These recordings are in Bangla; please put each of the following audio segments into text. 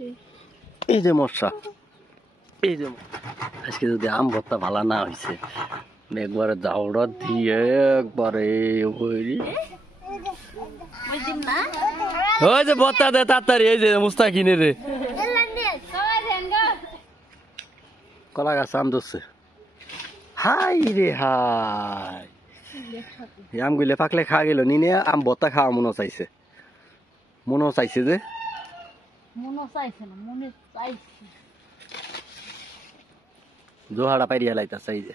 এই যে মশা, এই যে আজকে যদি আম ভর্তা ভালো না হয়েছে একবারে জাউড়া দিয়ে একবারে ওই যে ভর্তা দে তাড়াতাড়ি। এই যে মুস্তাকিনে রে কলা গাছ আম ধরছে। হাই রে হাই, আমগুলো পাকলে খাওয়া গেল নিনে আম ভর্তা খাওয়া মনে চাইছে, মনে চাইছে যে জোহাড়া পাইরিয়া লাইতাছে। এই যে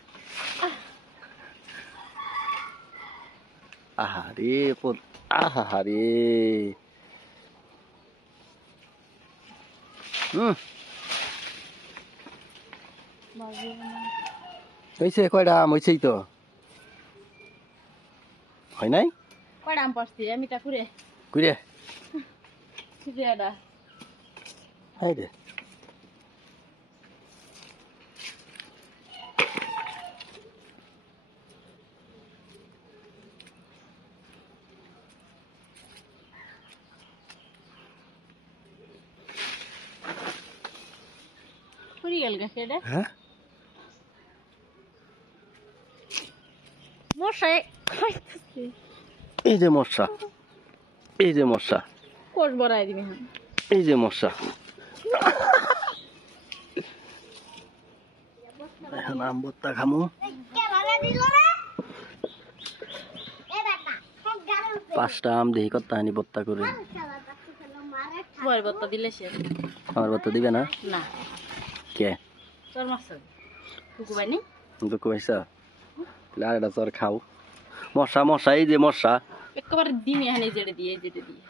আহারে আহারে হয়েছে কয়টা আম হয়েছেই তো হয় নাই কয়টা আম পারছি আমি তা ঘুরে ঘুরে ঘুরে হাই রে ঘুরে গেল গেছে রে। হ্যাঁ মশাই খাইতেছে। এই যে মশা, এই যে মশা, কোষ বড়াই দিবি। এই যে মশা। এখন আম ভর্তা খামু। 5টা আম দেখি কত হানি ভর্তা করে। বড় ভর্তা দিলে সে আমার ভর্তা দিবে না? না। কে? তোর মাছ কুকু বাইনি? কুকু বাইছা? আর এটা তোর খাও। মশা মশা, এই যে মশা। একবার দিন এখানে যেটা দিয়ে যেটা দিয়ে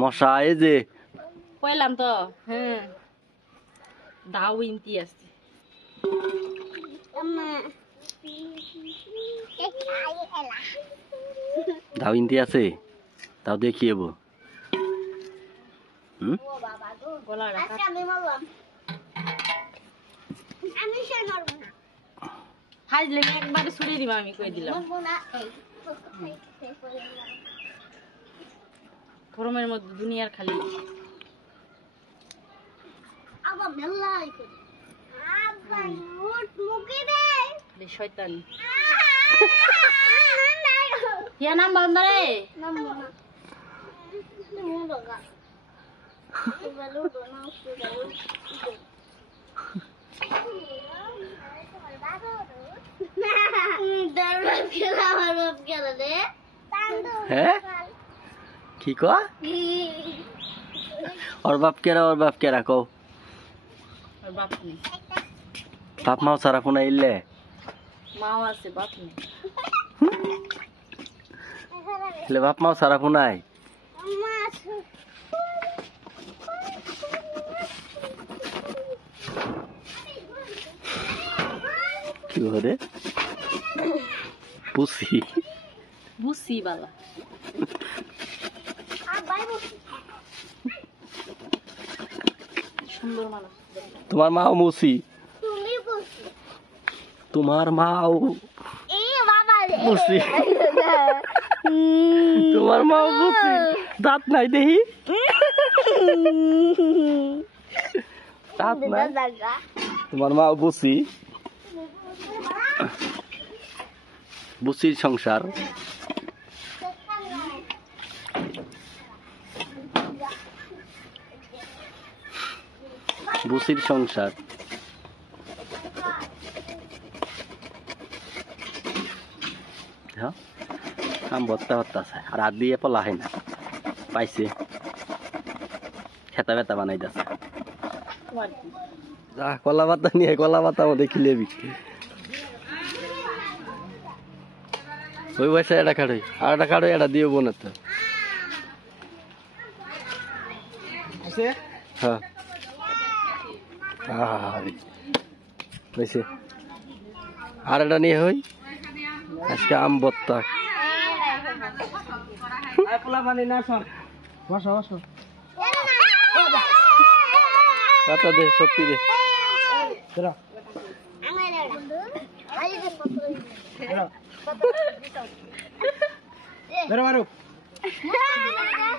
মশা এই যে কইলাম তো। হ্যাঁ দাও ইনতি আছে। দাও ইনতি আছে, তাও দেখিয়েব। গলা রাখা হাজলে একবারে ছুড়ে দিবা আমি কই দিলাম। গরমের মধ্যে দুনিয়ার খালি শয়তান। ইয়া নাম বন্ধ রে। হ্যাঁ কি কয়? ওর বাপ কেরা, ওর বাপ কেরা কও? ওর বাপ নেই। বাপ মাও সারা ফোনা ইল্লে মাও আছে বাপ নেই। বাপ মাও সারা ফোনাই কি করে বুঝি বুঝছি বালা। সুন্দর মানুষ। তোমার মাও মুসি, তোমার মাও বুঝি, তোমার মাও বুঝি। দাঁত নাই দেখি, দাঁত নাই। তোমার মাও বুঝি, বুঝির সংসার। বুসির সংসার। আম ভর্তা ভর্তা আছে আর হাত দিয়ে পলা হয় না পাইছে খেতা বেতা বানাই যাচ্ছে। যা কলা পাতা নিয়ে কলা পাতা মধ্যে খিলেবি ওই বয়সে এটা কাড়ই আর এটা কাড়ই এটা দিয়ে বোন তো। হ্যাঁ আর এটা নিয়ে হই আজকে আম ভর্তা। পাতা দে সত্যি দে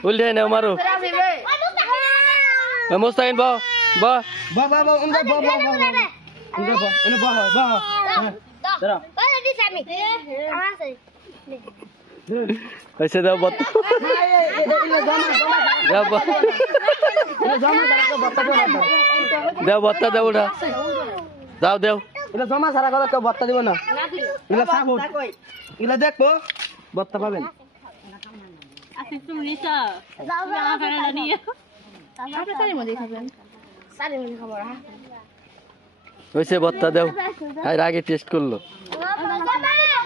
উল্টে নাও মারো। মুস্তাকিন বহ বহ বাহ বাহ বাহ উনকে বাহ বাহ উনকে বাহ এনে বাহ বাহ দাঁড়া হয়েছে দাও বত্তা দেও বত্তা দেও ওটা যাও দেও এটা জমা সারা করে কেউ বত্তা দিব না এগুলা সাবুন এগুলা দেখবো বত্তা পাবেন আচ্ছা তুমি নিছা আমার ফ্রেন্ড নিয়ে আপনি সারি মধ্যে খাবেন হয়েছে বত্তা দেও আর আগে টেস্ট করলো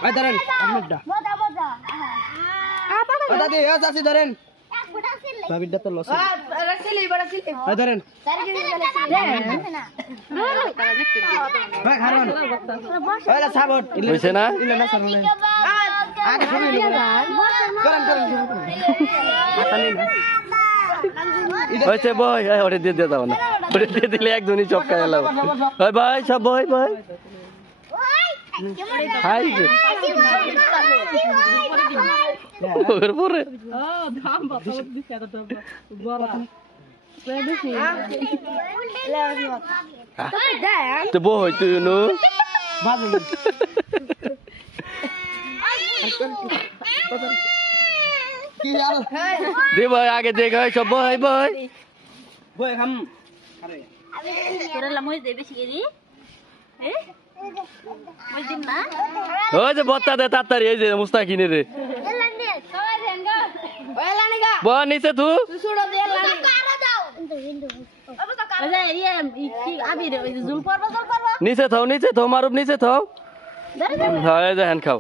এই ধরেন আপনারটা দাদি এ চাচি ধরেন ভাবিটা তো লস এই ধরেন ভাই খারন ওলা সাবট হয়েছে না ইলে না সাবন আগে শুনি করেন করেন হয়েছে বই ওটা দিয়ে দিয়ে দাও না ওটা দিয়ে দিলে একজনই চপকায় এলাম ওই ভাই সব বই বই হাই যে ওর পরে তো বই তুই নু কি হাল দে ভাই আগে দেখ সব বই বই বই খাম আরে তোরা লামই দে বেশি গেলি ওই দিন না ওই যে বত্তা দে তাড়াতাড়ি এই যে মুস্তাকিনে রে বহ নিচে তু নিচে থাও মারুপ নিচে থাও হ্যাঁ এই যে হ্যান খাও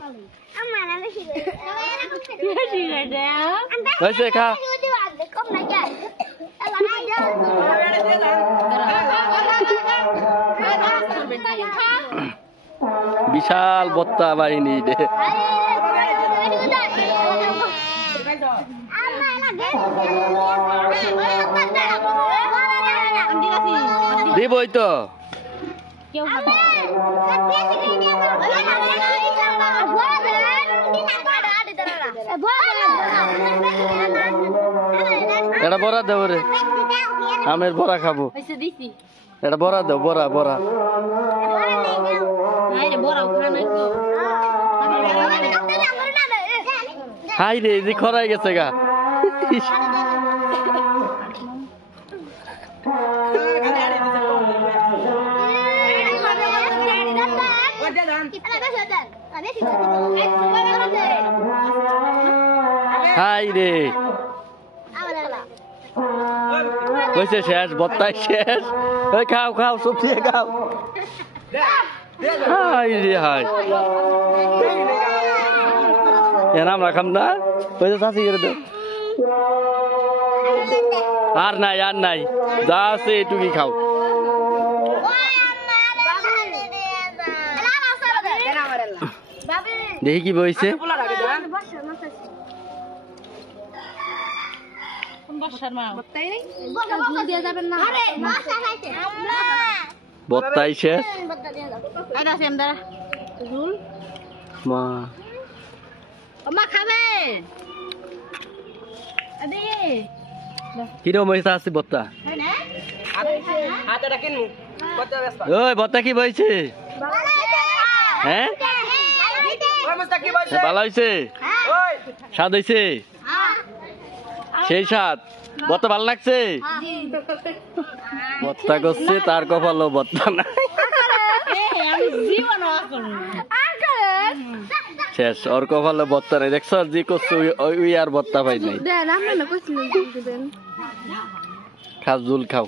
হয়েছে খা বিশাল বত্তা বাহিনী রে দিবই তো কেউ এটা বড়া দেব রে আমের বড়া খাবো দিছি এটা বড়া দেব বড়া বড়া বড় খানা তো হাই রে যে খরাই গেছে গা হাই রে হয়েছে শেষ বত্তাই শেষ ওই খাও খাও সবজি খাও হাই রে হাই এনাম রাখাম না ওই যে চাষি করে দেব আর নাই যা আছে এটুকুই খাও দেখি কি বইছে বত্তাই শেষ মা খাবে কিরম হয়েছে আছে বত্তা ওই বত্তা কি বইছে হ্যাঁ ভালো হয়েছে স্বাদ হয়েছে সেই স্বাদ বত্তা ভালো লাগছে বত্তা করছে তার কপালও বত্তা না শেষ ওর কপালে বত্তা নাই দেখছ যে করছে ওই আর বত্তা পাই নাই খাও জুল খাও